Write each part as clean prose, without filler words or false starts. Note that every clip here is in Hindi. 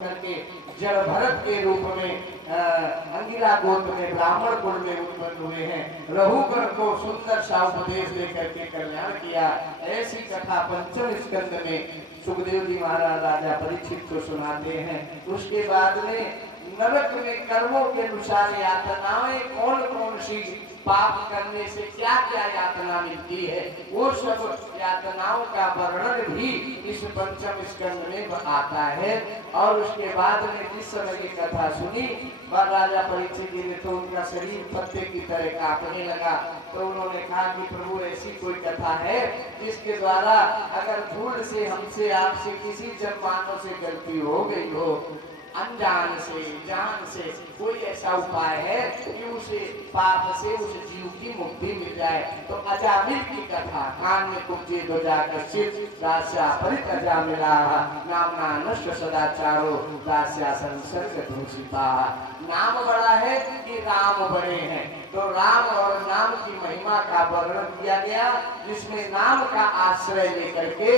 करके जड़ भरत के रूप में अंगिरा गोत्र में ब्राह्मण कुल में उत्पन्न हुए हैं। रघुवर को सुंदर सा उपदेश देकर के कल्याण किया। ऐसी कथा पंचम स्कंद में सुखदेव जी महाराज राजा परीक्षित को सुनाते हैं। उसके बाद में नरक में कर्मों के अनुसार यातनाएं कौन कौन सी पाप करने से क्या क्या यातना मिलती है, वो सब यातनाओं का वर्णन भी इस पंचम स्कंद में आता है। और उसके बाद में जिस समय ये कथा सुनी, राजा परीक्षित जी ने तो उनका शरीर पत्ते की तरह कांपने लगा। तो उन्होंने कहा कि प्रभु ऐसी कोई कथा है जिसके द्वारा अगर भूल से हमसे आपसे किसी जन्मानों से गलती हो गई हो, अनजान से जान से कोई ऐसा उपाय है कि उसे पाप से उस जीव की मुक्ति मिल जाए, तो अजामिल की कथा कान में कुब्जे दो जाकर सिद्ध दास्या परित अजामिला नामना नष्ट सदाचारो दास्या संसर्ग दूषिता। नाम बड़ा है कि राम बड़े हैं, तो राम और नाम की महिमा का वर्णन किया गया, जिसमें नाम का आश्रय लेकर के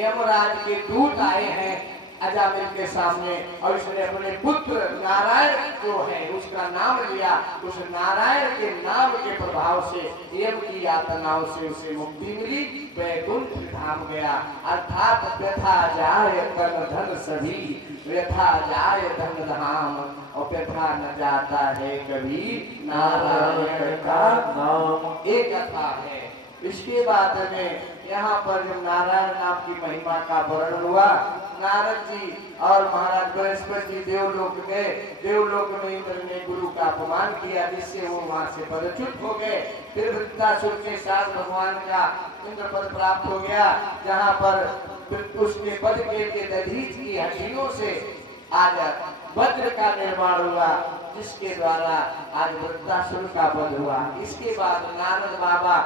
यमराज के दूत आए हैं अजामिल के सामने, और उसने अपने पुत्र नारायण जो है उसका नाम लिया। उस नारायण के नाम के प्रभाव से यम की यातनाओं से उसे मुक्ति मिली, वैकुंठ धाम गया। अर्थात व्यथा जाए तन धन सभी, व्यथा जाए धन धाम, और व्यथा न जाता है कभी नारायण का नाम। एक कथा है। इसके बाद में यहाँ पर जब नारायण नाम की महिमा का वर्णन हुआ, नारद जी और महाराज बृहस्पति जी देवलोक गए। देवलोक में इंद्र ने गुरु का अपमान किया, जिससे वो वहां से पदच्युत हो गए। फिर वृत्तासुर के साथ भगवान का इंद्र पद प्राप्त हो गया, जहाँ पर उसके पद के लिए दधीच की हड्डियों से आज वज्र का निर्माण हुआ, जिसके द्वारा आज वृत्तासुर का वध हुआ। इसके बाद नारद बाबा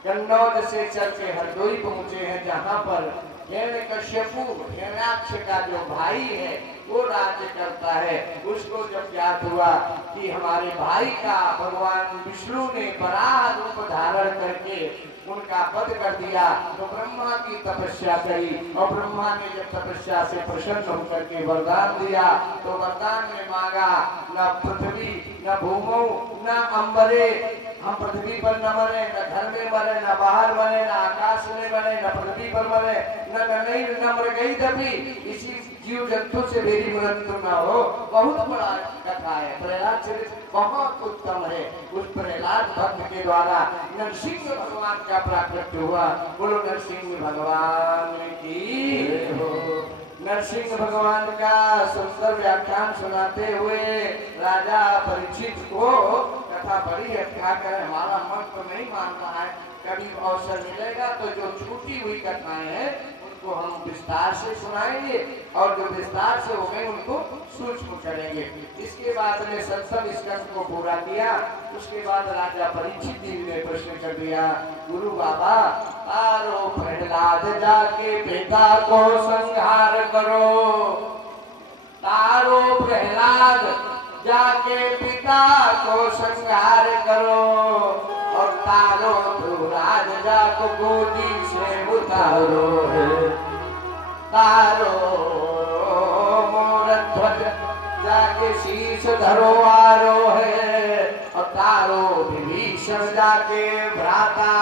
कन्नौज से चल के हरदोई पहुंचे हैं, जहाँ पर हिरण्यकश्यपु हिरण्याक्ष का जो भाई है वो राज्य करता है। उसको जब ज्ञात हुआ कि हमारे भाई का भगवान विष्णु ने बराह रूप धारण करके उनका वध कर दिया, तो ब्रह्मा की तपस्या करी, और ब्रह्मा ने जब तपस्या से प्रसन्न होकर के वरदान दिया, तो वरदान में मांगा न पृथ्वी न भूमो न अंबरे, हम पृथ्वी पर न मरे, न घर में मरे, न बाहर मरे, न आकाश में मरे, न पृथ्वी पर मरे, न मर गई तभी इसी जीव जंतु से मेरी मृत्यु न हो। बहुत बड़ा कथा है, प्रहलाद चरित्र बहुत उत्तम है। उस प्रहलाद भक्त के द्वारा नरसिंह भगवान का प्राकट्य हुआ। बोलो नरसिंह भगवान की हो। नरसिंह भगवान का सुंदर व्याख्यान सुनाते हुए राजा परीक्षित को कथा बड़ी है, क्या करें, हमारा मन तो नहीं मान रहा है। कभी अवसर मिलेगा तो जो छूटी हुई कथाएं हैं उनको हम विस्तार से सुनाएंगे, और जो विस्तार से हो गए उनको सूक्ष्म करेंगे। इसके बाद में सत्संग स्कंद को पूरा किया। उसके बाद राजा परीक्षित जी ने प्रश्न कर दिया, गुरु बाबा तारो प्रहलाद जाके पिता को संहार करो, तारो प्रहलाद जाके पिता को संहार करो, और तारो ध्रुवराज जाको गोदी से उतारो, तारो मोर ध्वज जाके शीश धरो आरो है, और तारो विभीषण जाके भ्राता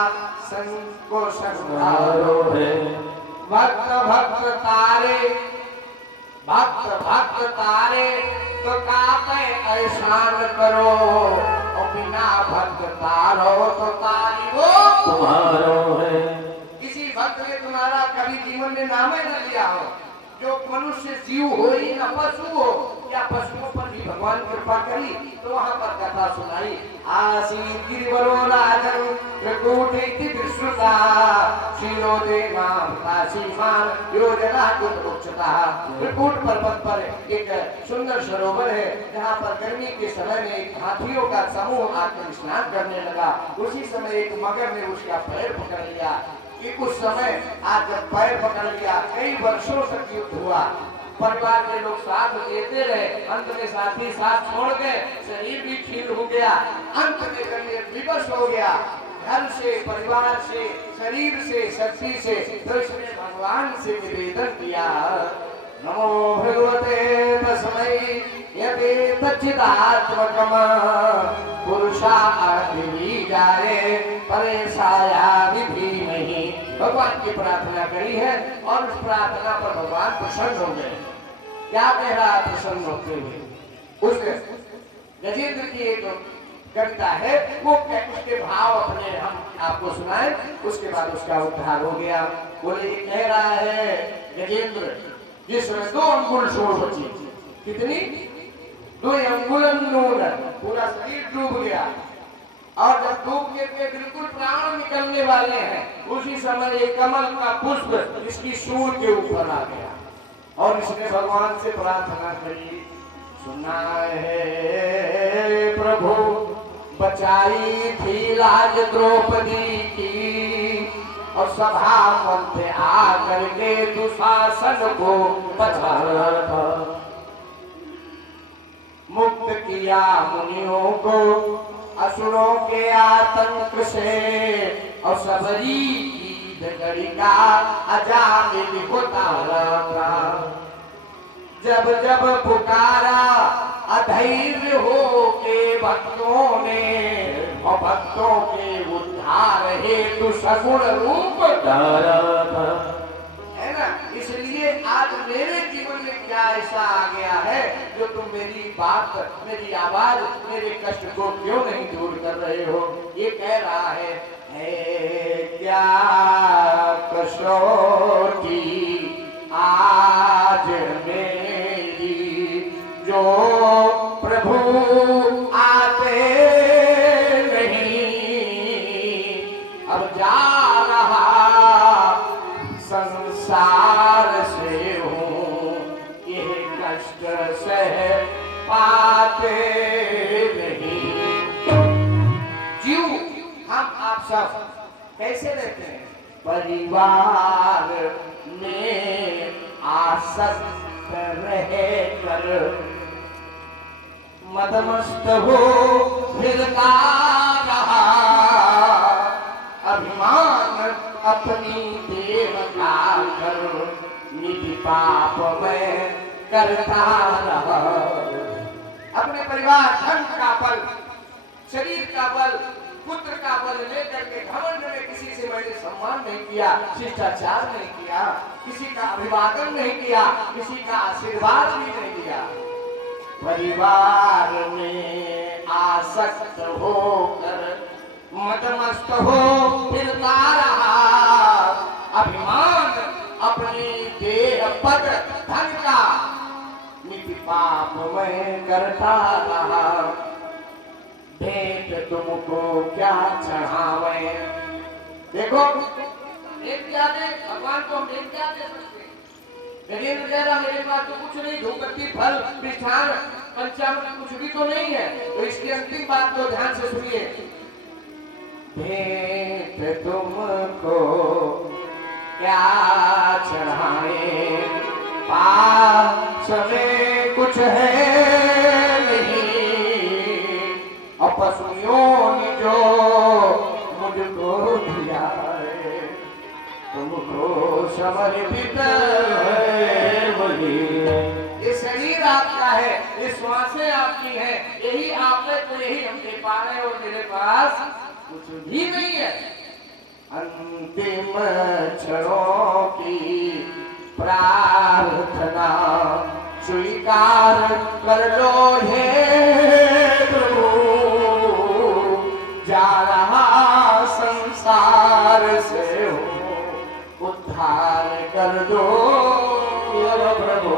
संग को संहारो है। भक्त भक्त तारे, भक्त भक्त तारे तो कापे ऐसान करो, और बिना भक्त तारो तो तारी वो तुम्हारो है। किसी भक्त ने तुम्हारा कभी जीवन में नाम ही न लिया हो, जो मनुष्य जीव हो ही न पशु हो, या पशुओं पर भी भगवान कृपा करी, तो वहाँ पर कथा सुनाई। आसी गिरिवरो राजन त्रिकूटी विश्रुता, शीलो देवा काशीमान योजना कुट उच्चता। त्रिकूट पर्वत पर एक सुंदर सरोवर है, जहाँ पर गर्मी के समय में एक हाथियों का समूह आकर स्नान करने लगा। उसी समय एक मगर ने उसका पैर पकड़ लिया। कि उस समय आज जब पैर पकड़ लिया, कई वर्षों तक युद्ध हुआ, परिवार के लोग साथ देते रहे, अंत में साथी साथ छोड़ गए, शरीर भी क्षीण हो गया, अंत में करने विवश हो गया, घर से, परिवार से, शरीर से, शक्ति से। तो इसने भगवान से निवेदन किया नमो भगवते तस्मै यते तच्चिदात्मकम् पुरुषादिबीजाय परेशाया विधीमहि। भगवान की प्रार्थना करी है और उस प्रार्थना पर भगवान प्रसन्न हो गए। क्या कह रहा है प्रसन्न होते हुए? उस गजेंद्र की एक कविता है, वो उसके भाव अपने हम आपको सुनाए, उसके बाद उसका उद्धार हो गया। बोले ये कह रहा है गजेंद्र जिसमें 2 अंगुल शोर बची। कितनी? 2 अंगुल नून, पूरा शरीर डूब गया। और जब डूब के बिल्कुल प्राण निकलने वाले हैं, उसी समय एक कमल का पुष्प इसकी सूंड के ऊपर आ गया और इसने भगवान से प्रार्थना करी, सुना है प्रभु बचाई थी लाज द्रौपदी की और सभा मध्य आकर के दुशासन को बचाया था, मुक्त किया मुनियों को असुरों के आतंक से और सबरी की झगड़ी का अजामिल होता था। जब जब पुकारा अधैर्य हो के भक्तों ने और भक्तों के उद्धार हेतु सगुण रूप धारा था, है ना। इसलिए आज मेरे जीवन में क्या ऐसा आ गया है जो तुम मेरी बात, मेरी आवाज, मेरे कष्ट को क्यों नहीं दूर कर रहे हो? ये कह रहा है क्या कसौटी आज मेरी जो प्रभु आते नहीं, अब जा रहा संसार से हूँ, यह कष्ट सह पाते नहीं। जीव हम आप सब कैसे रहते हैं? परिवार में आसक्त रह कर मदमस्त हो फिरता रहा, अभिमान अपनी देह का कर निधि पाप में करता रहा। अपने परिवार, धन का बल, शरीर का बल, पुत्र का बल लेकर के घमंड में किसी से मैंने सम्मान नहीं किया, शिष्टाचार नहीं किया, किसी का अभिवादन नहीं किया, किसी का आशीर्वाद भी नहीं दिया। परिवार में आसक्त होकर मदमस्त हो फिरता रहा, अभिमान अपनी देह पद धन का निधि पाप में करता रहा। भेंट तुमको क्या चढ़ावे? देखो भेंट क्या दे? भगवान को हम भेंट क्या दे सकते? गजेंद्र कह रहा मेरे पास तो कुछ नहीं, धूपबत्ती फल मिष्ठान पंचामृत कुछ भी तो नहीं है। तो इसकी अंतिम बात को ध्यान से सुनिए। भेंट तुमको क्या चढ़ाए? पास में कुछ है और पशुओं ने जो मुझको दिया है, तुमको समर्पित है वही। ये शरीर आपका है, ये श्वासें आपकी हैं, यही आपने तो यही हम दे पा रहे हैं और मेरे पास कुछ भी नहीं है। अंतिम क्षणों की प्रार्थना स्वीकार कर लो हे प्रभु, जा रहा संसार से हो उद्धार कर दो प्रभु।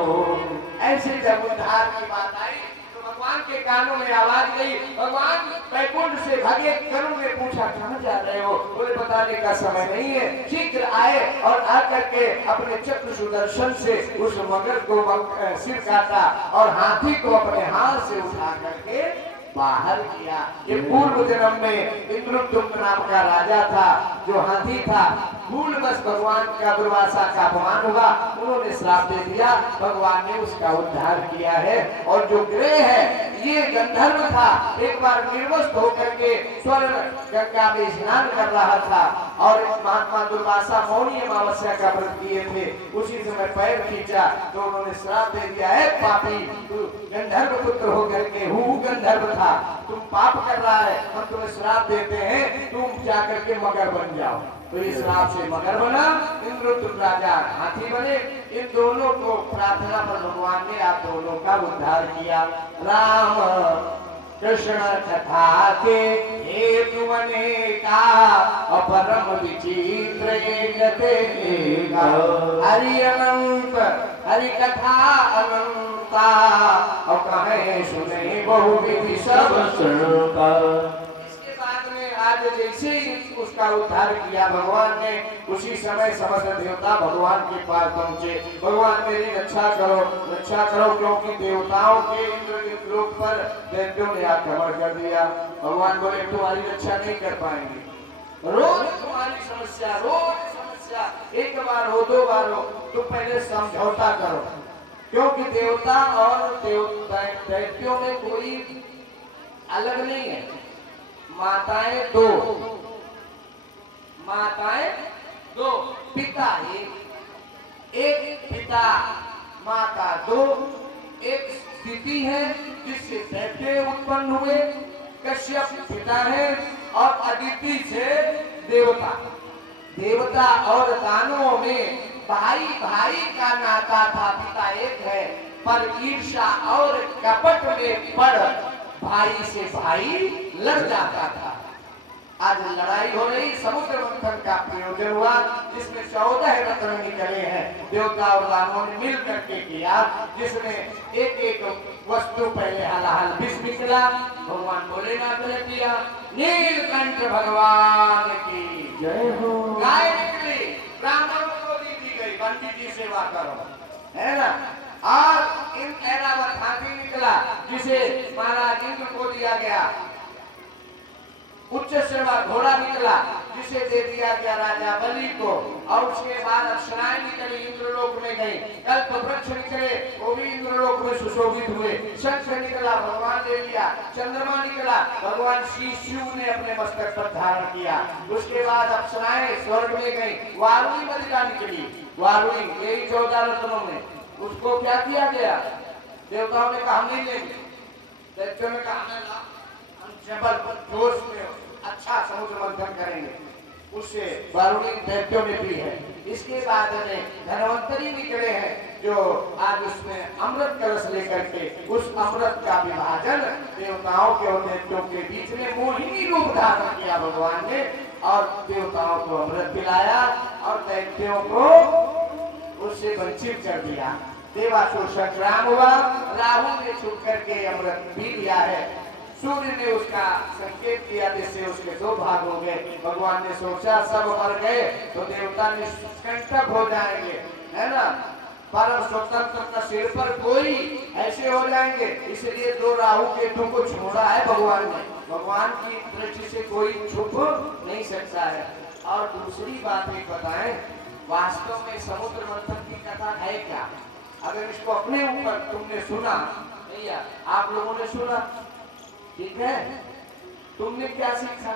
ऐसे जब उद्धार की बात आई तो भगवान के कानों में आवाज गई। भगवान वैकुंठ से भागे, गरुड़ ने पूछा कहाँ जा रहे हो? बोले बताने का समय नहीं है। शीघ्र आए और आकर के अपने चक्र सुदर्शन से उस मगर को सिर काटा और हाथी को अपने हाथ से उठा करके बाहर किया। ये पूर्व जन्म में इंद्रदुम्न नाम का राजा था, जो हाथी था। भूल बस भगवान का दुर्वासा का अपमान हुआ, उन्होंने श्राप दे दिया, भगवान ने उसका उद्धार किया है। और जो ग्रह है ये गंधर्व था, एक बार निर्वस्त होकर के स्वर्ण गंगा में स्नान कर रहा था और महात्मा दुर्वासा मौनी अमावस्या का व्रत किए थे। उसी समय पैर खींचा तो उन्होंने श्राप दे दिया है, पापी तू गंधर्व पुत्र होकर के हु गंधर्व था, तुम पाप कर रहा है, हम तुम्हें श्राप देते हैं, तुम जाकर के मगर बन जाओ। तो इस श्राप से मगर बना, इंद्रदुम्न राजा हाथी बने। इन दोनों को प्रार्थना पर भगवान ने आप दोनों का उद्धार किया। राम कृष्ण कथा के हेतु अनेका अपरम विचित्र हरि अनंत हरि कथा अनंता और कहे सुने बहुविधि सब सुनता। इसके बाद में आज जैसे ही उसका उद्धार किया भगवान ने, उसी समय समस्त देवता भगवान के पास पहुंचे। भगवान मेरी रक्षा करो, क्योंकि देवताओं के इंद्र के लोक पर दैत्यों ने आक्रमण कर दिया। भगवान बोले तुम्हारी रक्षा नहीं कर पाएंगे, रोज तुम्हारी समस्या, एक बार हो दो बार हो, तुम पहले समझौता करो, क्योंकि देवता और दैत्यों में कोई अलग नहीं है। माताएं दो, पिता एक पिता माता दो। एक स्थिति है जिससे दैत्य उत्पन्न हुए, कश्यप पिता है, और अदिति से देवता और दानवों में भाई का नाता था। पिता एक है, पर ईर्ष्या और कपट में पड़ भाई से भाई लड़ जाता था। आज लड़ाई हो रही, समुद्र मंथन का प्रयोजन हुआ, जिसमें 14 रत्न निकले हैं। देवता और दानवों ने मिल करके किया, जिसमें एक वस्तु पहले हलाहल विष निकला। भगवान भोलेनाथ ने दिया, नीलकंठ भगवान की जय हो। गाय निकली, ब्राह्मणों को दी गई, पंडित जी सेवा करो, है ना। और इन ऐरावत हाथी निकला, जिसे महाराज इंद्र को दिया गया। उच्च सेवा घोड़ा निकला, जिसे दे दिया गया राजा बलि को। और उसके बाद अप्सराएं निकली, इंद्रलोक में गई। कल्प वृक्ष निकले, वो भी इंद्रलोक में सुशोभित हुए। शंख निकला, भगवान ले लिया। चंद्रमा निकला, भगवान शिव ने अपने मस्तक पर धारण किया। उसके बाद अप्सराएं स्वर्ग में गई। वारुणी मदिरा निकली, वारुणी यही 14 रत्नों में। उसको क्या किया गया? देवताओं ने कहा नहीं लेंगे, दैत्यों ने कहा जबल जोश में अच्छा समुद्र मंथन करेंगे। उससे वारुणी दैत्यों में भी है। इसके बाद में धनवंतरी निकले हैं, जो आज उसमें अमृत कलश लेकर के उस अमृत का विभाजन देवताओं के और दैत्यों के बीच में मोहिनी रूप धारण किया भगवान ने, और देवताओं को अमृत पिलाया और दैत्यों को उससे वंचित कर दिया। देवासुर संग्राम हुआ, राहु ने छुप करके अमृत पी लिया है। सूर्य ने उसका संकेत किया, जिससे उसके 2 भाग हो गए। भगवान ने सोचा सब मर गए तो देवता निष्कंटक हो जाएंगे, है ना। परम स्वतंत्र का सिर पर कोई ऐसे हो जाएंगे, इसलिए 2 राहु केतु को छोड़ा है भगवान ने। भगवान की दृष्टि से कोई छुप नहीं सकता है। और दूसरी बात एक बताएं, वास्तव में समुद्र मंथन की कथा है क्या? अगर इसको अपने ऊपर तुमने सुना, नहीं आप लोगों ने सुना, ठीक है, तुमने क्या सीखा,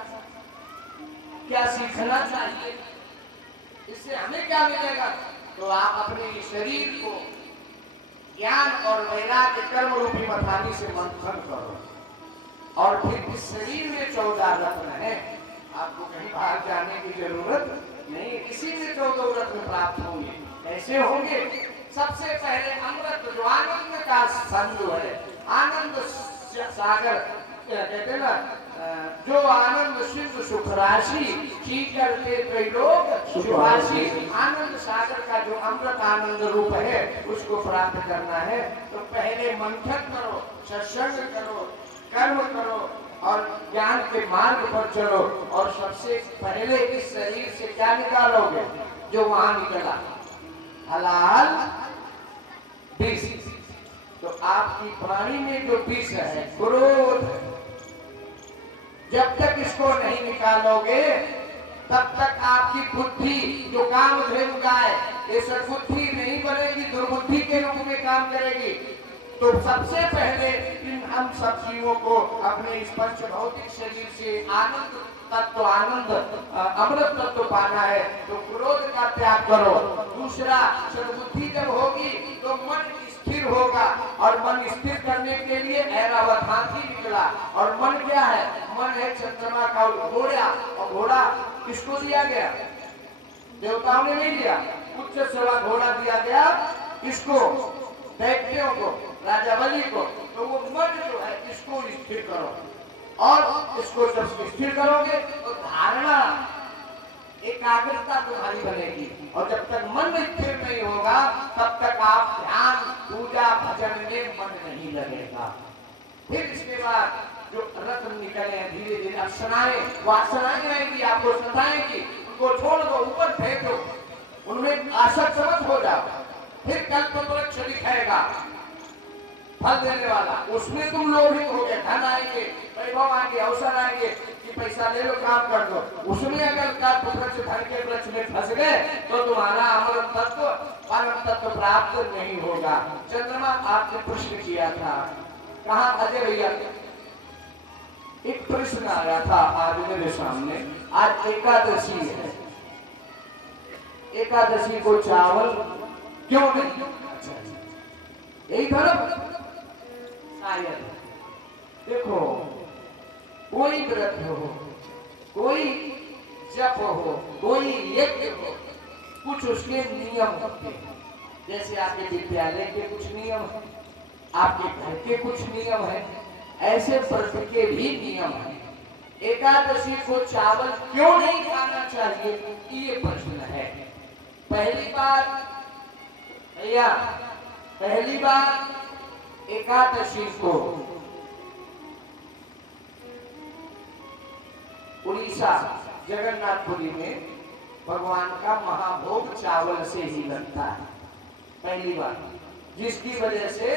क्या सीखना चाहिए, इससे हमें क्या मिलेगा? तो आप अपने शरीर को ज्ञान और वैराग्य कर्म रूपी मथानी से मंथन करो, और फिर इस शरीर में 14 रत्न है, आपको कहीं बाहर जाने की जरूरत नहीं। इसी में 14 रत्न प्राप्त होंगे। कैसे होंगे? सबसे पहले अमृत, जो आनंद का सिंधु है, आनंद सागर कहते हैं ना, जो आनंद सिंधु सुख राशि की करते कई लोग सुभाषी। आनंद सागर का जो अमृत आनंद रूप है, उसको प्राप्त करना है तो पहले मंथन करो, सत्संग करो, कर्म करो और ज्ञान के मार्ग पर चलो। और सबसे पहले इस शरीर से क्या निकालोगे? जो वहां निकला हलाल विष। तो आपकी प्राणी में जो विष है, क्रोध, जब तक इसको नहीं निकालोगे तब तक आपकी बुद्धि जो काम धेनु गाय ये सद्बुद्धि नहीं बनेगी, दुर्बुद्धि के रूप में काम करेगी। तो सबसे पहले इन हम सब जीवों को अपने इस पंच भौतिक शरीर से आनंद तत्व, आनंद अमृत तत्व पाना है, तो क्रोध का त्याग करो। दूसरा, सद्बुद्धि जब होगी तो मन स्थिर होगा, और मन स्थिर करने के लिए ऐरावत हाथी निकला। और मन क्या है? मन है चंद्रमा का घोड़ा। और घोड़ा किसको दिया गया? देवताओं ने नहीं दिया, उच्च सेवा घोड़ा दिया गया किसको? दैत्यों को, राजा बलि को। तो वो मन जो है इसको स्थिर करो, और इसको जब स्थिर करोगे तो धारणा, एकाग्रता तुम्हारी बनेगी। और जब तक मन स्थिर नहीं होगा तब तक आप ध्यान, पूजा, भजन में मन नहीं लगेगा। फिर इसके बाद जो रत्न निकले धीरे धीरे अक्षनाएं, वासनाएं आएंगी, आपको सताएंगी, उनको छोड़ दो, ऊपर फेंक दो, उनमें आसक्त मत हो जाओ। फिर कल्पवृक्ष दिखाएगा फल देने वाला, उसमें तुम लोभित हो गए, धन आएंगे, वैभव आएंगे, अवसर आएंगे कि पैसा ले लो, काम कर दो। उसमें अगर कल्पवृक्ष धन के वृक्ष में फंस गए तो तुम्हारा अमृत तत्व, परम तत्व प्राप्त नहीं होगा। चंद्रमा, आपने प्रश्न किया था, कहा अजय भैया? एक प्रश्न आया था आज मेरे सामने। आज एकादशी है, एकादशी को चावल क्यों नहीं? यही धर्म शायद। देखो, कोई व्रत हो, कोई जप हो, कोई यज्ञ हो, कुछ उसके नियम होते हैं। जैसे आपके विद्यालय के कुछ नियम है, आपके घर के कुछ नियम है, ऐसे व्रत के भी नियम है। एकादशी को चावल क्यों नहीं खाना चाहिए, ये प्रश्न है। पहली बात भैया, पहली बात एकादशी को उड़ीसा जगन्नाथपुरी में भगवान का महाभोग चावल से ही लगता है। पहली बात, जिसकी वजह से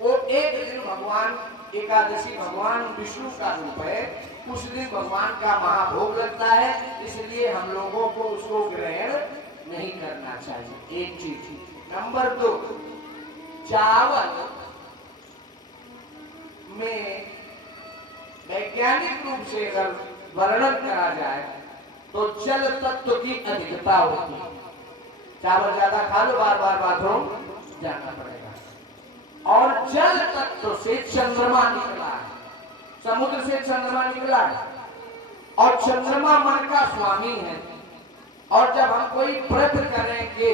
वो एक दिन भगवान, एकादशी भगवान विष्णु का रूप है, उस दिन भगवान का महाभोग लगता है, इसलिए हम लोगों को उसको ग्रहण नहीं करना चाहिए। एक चीज। नंबर 2, चावल में वैज्ञानिक रूप से अगर वर्णन करा जाए तो जल तत्व की अधिकता होती है। चावल ज्यादा खा लो, बार बार बाथरूम जाना पड़ेगा। और जल तत्व से चंद्रमा निकला है, समुद्र से चंद्रमा निकला है, और चंद्रमा मन का स्वामी है। और जब हम कोई व्रत करेंगे,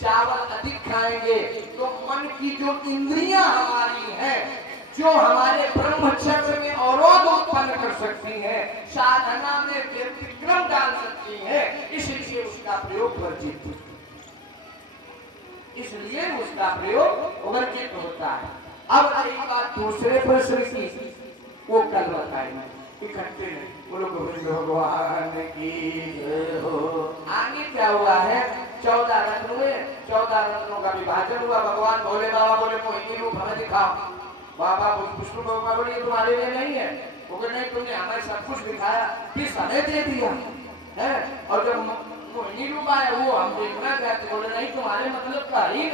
चावल अधिक खाएंगे, तो मन की जो इंद्रियां हमारी हैं, जो हमारे ब्रह्मचर्य में अवरोध उत्पन्न कर सकती हैं, साधना में व्यतिक्रम डाल सकती हैं, इसलिए उसका प्रयोग वर्जित है, इसलिए उसका प्रयोग वर्जित होता है। अब रही बात दूसरे प्रश्न की, वो कल बताएंगे इकट्ठे में। बोलो गोविंद भगवान की जय हो। आगे क्या हुआ है? 14 रत्न हुए, 14 रत्नों का विभाजन हुआ। भगवान भोले बाबा बोले मोहिनी रूप हमें दिखाओ। बाबा विष्णु बाबा बोले ये तुम्हारे लिए नहीं है। वो कहे नहीं, तुमने हमें सब कुछ दिखाया, किस हमें दे दिया है। और जब मोहिनी रूप आया वो हम देखना चाहते, बोले नहीं तुम्हारे मतलब का ही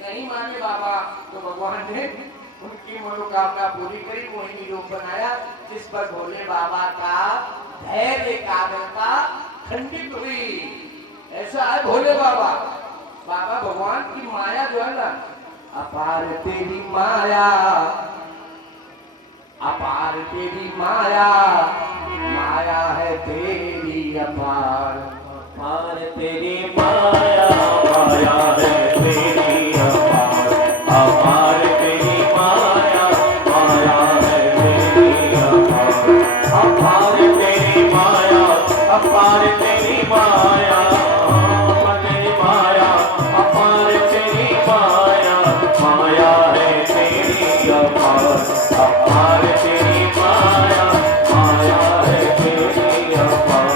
नहीं माने बाबा। तो भगवान ने उनकी मनोकामना पूरी करी, मोहिनी रूप बनाया, जिस पर भोले बाबा का धैर्य, एकाग्रता खंडित हुई। ऐसा है भोले बाबा। बाबा भगवान की माया जो है ना, अपार तेरी माया, अपार तेरी माया, माया है तेरी अपार, अपार तेरी माया, माया है तेरी अपार, अपार तेरी माया, माया है तेरी अपार, अपार तेरी माया, अपार तेरी माया, अपार तेरी माया, अपार तेरी माया, माया है तेरी अपार, अपार तेरी माया, माया है तेरी अपार।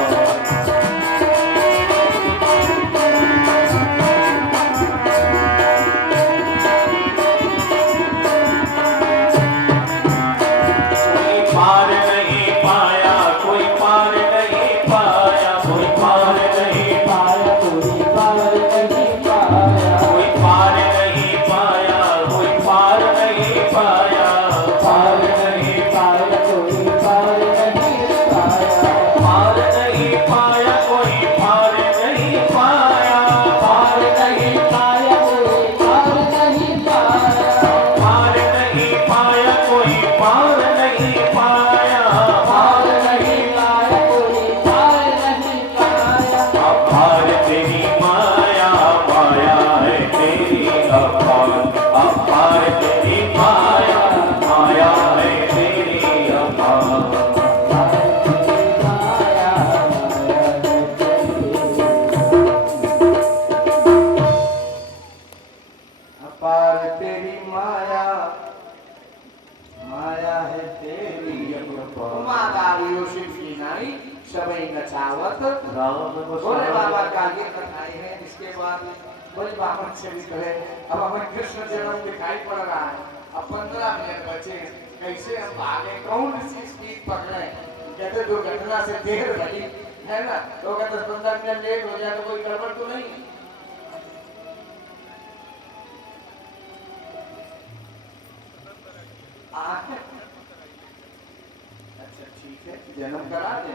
नचावत बोले बाबा का ये कथाएं हैं। इसके बाद बोले बाबा चरित्र है। अब हमें कृष्ण जन्म दिखाई पड़ रहा है। अब 15 मिनट बचे, कैसे हम भागे, कौन सी स्पीड पकड़े। कहते दुर्घटना से देर लगी है ना, तो अगर 10-15 मिनट लेट हो जाए तो कोई गड़बड़ तो नहीं। अच्छा ठीक है, जन्म करा दे।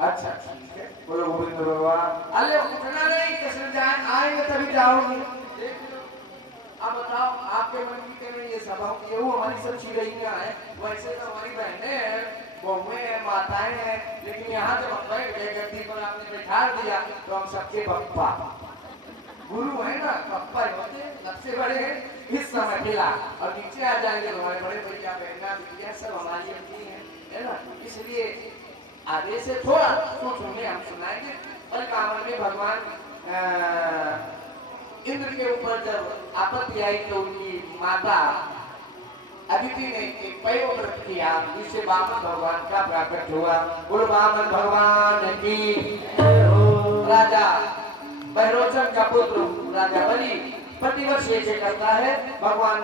अच्छा ठीक है, बोलो गोविंद भगवान। अरे उठना नहीं, कृष्ण जाए आएंगे तभी जाओगे। देख लो, अब बताओ आपके मन की क्या ये सभा ये वो हमारी सब चिड़ैया है, वैसे तो हमारी बहनें हैं, बहुएं हैं, माताएं हैं, लेकिन यहाँ जब हम बैठ गए गद्दी पर आपने बैठा दिया तो हम सबके पप्पा गुरु है ना, पप्पा होते सबसे बड़े हैं इस समय खिला। और नीचे आ जाएंगे हमारे बड़े भैया बहना बिटिया सब हमारी अपनी है ना। इसलिए आगे से थोड़ा सुनिए, हम सुनाएंगे। और कामन में भगवान इंद्र के ऊपर जब आपत्ति आई तो उनकी माता अदिति ने एक पैव व्रत किया, जिससे वामन भगवान का प्राकट हुआ। बोलो वामन भगवान की। राजा बहरोचन का पुत्र राजा बलि प्रतिवर्ष ये करता है। भगवान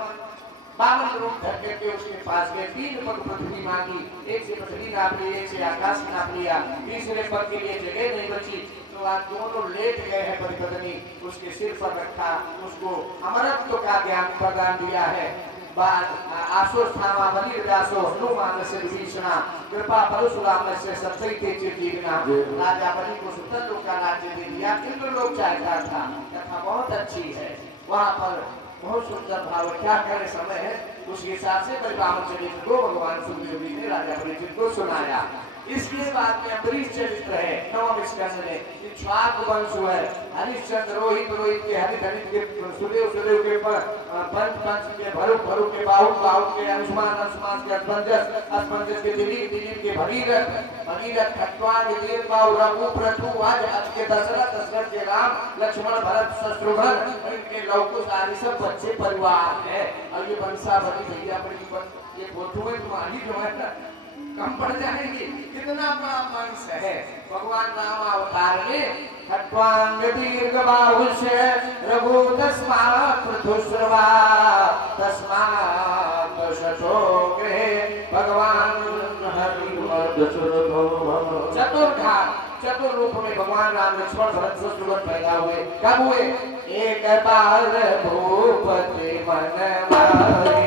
वामन रूप धर करके उसके पास गए, 3 पग पृथ्वी मांगी, एक से पृथ्वी नाप ली, एक से आकाश नाप लिया, तीसरे पग के लिए जगह नहीं बची, तो आज दोनों लेट गए हैं। पति पत्नी उसके सिर पर रखा, उसको अमरत्व का ज्ञान प्रदान दिया है। आशो स्थामा बलि व्यासो हनुमान से विभीषणा कृपा परशुराम से सत्सैते चिरजीवना। राजा बलि को सुतल लोक का राज्य दे दिया, इंद्र लोक चाहता था। कथा बहुत अच्छी है, वहाँ पर बहुत सुंदर भाव। क्या करे समय है, उस हिसाब से बलराम चरित्र को भगवान सुग्रीव जी ने राजा परीक्षित को सुनाया। इसके बाद में अम्बरीश चरित्र है 9वें स्कंद में। इक्ष्वाकु वंश है, हरिश्चंद्र रोहित के हरित के सुदेव के पंच के भरु के बाहु के अंशुमान के असमंजस के दिलीप के भगीरथ खट्वांग देवबाहु रघु प्रथु आज के दशरथ के राम लक्ष्मण भरत शत्रुघ्न, इनके लवकुश आदि सब बच्चे परिवार है। और ये वंशावली भैया बड़ी ये फोटो में तुम्हारी जो है ना कम पड़ जाएंगे, कितना बड़ा वंश है। भगवान राम अवतार में खट्वांग दीर्घ बाहुष्य रघु तस्मात् पृथुश्रवा तस्मात् शतोग्रे भगवान चतुर रूप में भगवान राम लक्ष्मण भरत शत्रुघ्न पैदा हुए। कब हुए? एक बार भूपति मन मारे,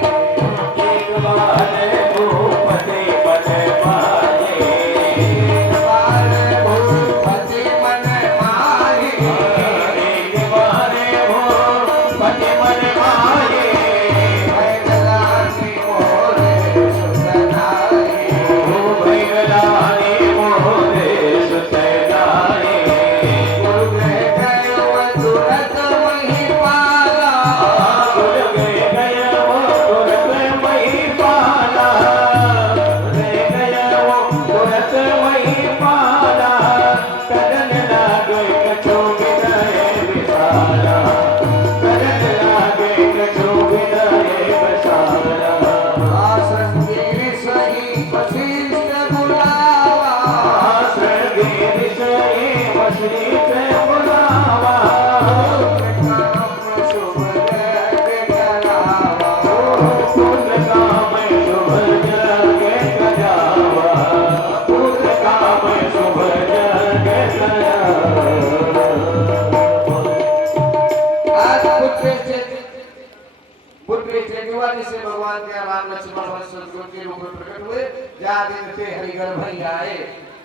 एक बार भूपति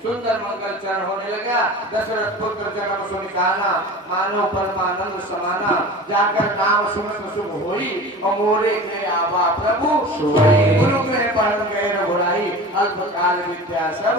सुंदर मंगल चरण होने लगा। दशरथ पुत्र जन्म सुनिकाना मानो परमानंद समाना, जाकर नाम सुनत शुभ होई और मोरे के आवा प्रभु सोई। गुरु में परम गए रघुराई अल्पकाल विद्या सब।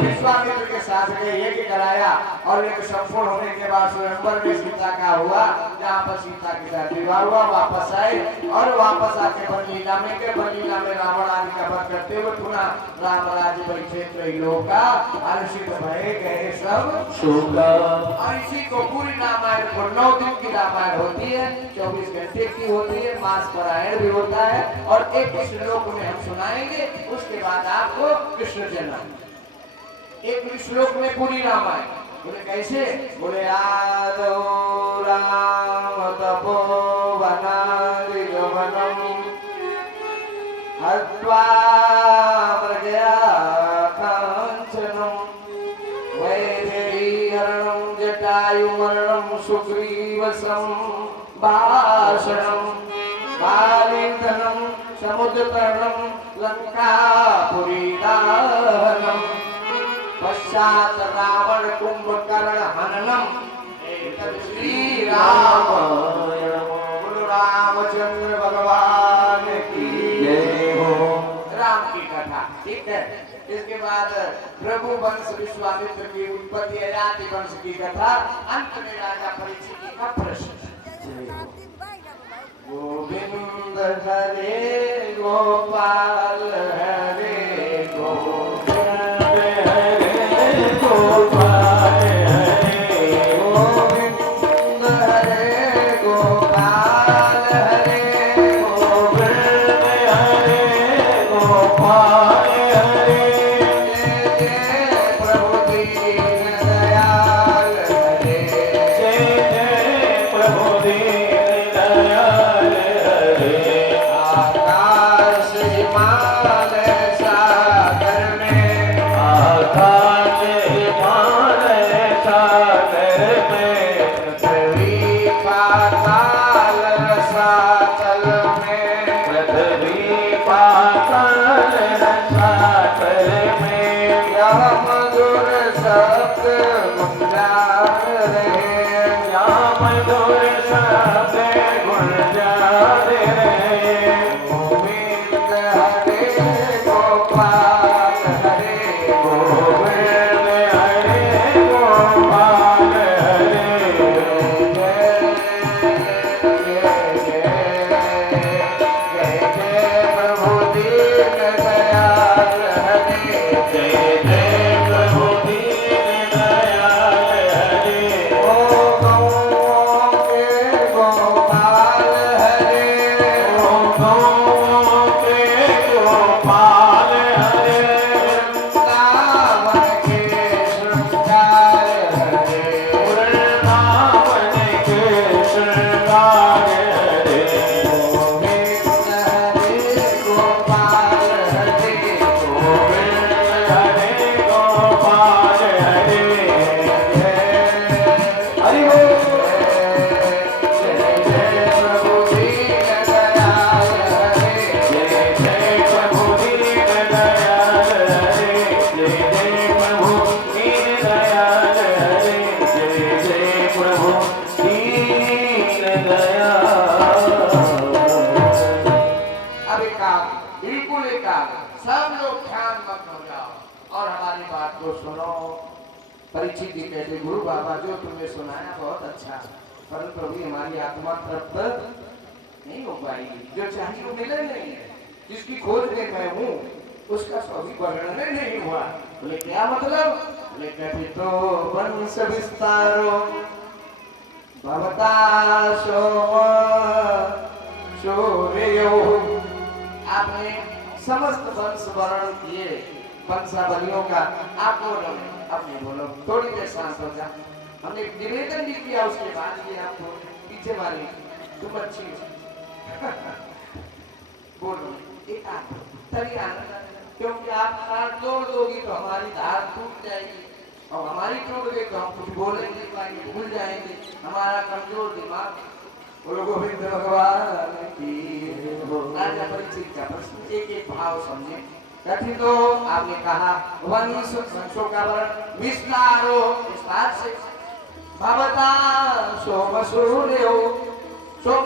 विश्वामित्र के साथ यज्ञ कराया और एक संपूर्ण होने के बाद स्वयंवर में सीता का हुआ। जहाँ पर सीता के साथ विवाह हुआ, वापस आए और वापस आके बरलीला में के बरलीला में रावण आदि का वध करते हुए पुनः राम राज्य परिचय त्रैलोका हर्षित भय गए सब शोका। और इसी को पूरी रामायण को 9 दिन की रामायण होती है, 24 घंटे की होती है, मास पारायण भी होता है और एक श्लोक में हम सुनाएंगे, उसके बाद आपको कृष्ण जन्म। एक श्लोक में पूरी रामायण बोले कैसे, बोले आदो राम तपोवनादिगमनम हत्वा मृगया कांचनम वैदेहीहरणं जटायुमरणं सुग्रीवसं भाषणं बालिन्दनं समुद्रतरणं लंकापुरी दाहनम पश्चात रावण कुंभकर्ण हननम श्री रामायण। बोलो रामचंद्र भगवान की जय हो। राम की कथा ठीक है। इसके बाद प्रभु वंश विश्वामित्र की उत्पत्ति अयाति वंश की कथा, अंत में राजा परीक्षित का प्रश्न। गोविंद हरे गोपाल हरे गोविंद गोपाल हरे गोविंद हरे गोपाल हरे गोविंद हरे गोपाल हरे जय जय प्रभु दीन दयाल हरे जय जय प्रभु दीन दयाल हरे। आकाश हिमालय सागर में आकाश हिमालय सागर में पृथ्वी पाताल रसातल में पृथ्वी पाताल रसातल में यह मधुर शब्द गुंजा रहे, यह मधुर शब्द गुंजा रहे। गोविंद हरे गोपाल हरे गोविंद हरे गोपाल हरे जय जय जय जय प्रभु दीन दयाल हरे जय जय प्रभु दीन दयाल हरे। ओ गौओं के गोपाल हरे ओ गौओं के गोपाल हरे वृंदावन के श्रृंगार हरे वृंदावन के श्रृंगार हरे। गोविंद हरे गोपाल हरे गोविंद हरे गोपाल हरे हरि जय जय प्रभु दीन दयाल हरे जय जय प्रभु दीन दयाल हरे जय जय प्रभु दीन दयाल हरे जय जय प्रभु दीन दयाल। अब एकाग्र, बिल्कुल एकाग्र, सब लोग ध्यान मत हो जाओ और हमारी बात को सुनो। परीक्षित जी कहते, गुरु बाबा जो तुमने सुनाया बहुत अच्छा, परंतु अभी हमारी आत्मा तृप्त नहीं हो पाएगी, जो चाहिए वो मिले नहीं है, जिसकी खोज में मैं हूँ उसका सभी वर्णन नहीं हुआ। बोले क्या मतलब, बोले कभी तो वंश विस्तारो भवता सोम सूर्यो। आपने समस्त वंश वर्णन किए, वंशावलियों का आपको अपने बोलो, थोड़ी देर शांत हो जा। हमने निवेदन भी किया, उसके बाद ये आप पीछे वाली तुम अच्छी बोलो एक आप तभी आनंद, क्योंकि आप तार तोड़ दोगी तो हमारी धार टूट जाएगी और हमारी टूट गई तो हम कुछ बोलेंगे पाएंगे, भूल जाएंगे, हमारा कमजोर दिमाग। बोलो गोविंद भगवान की। राजा परीक्षित का प्रश्न एक एक भाव समझे। कथी तो आपने कहा वंशों का वर्ण विस्तारो, विस्तार से भवता सोम सूर्यो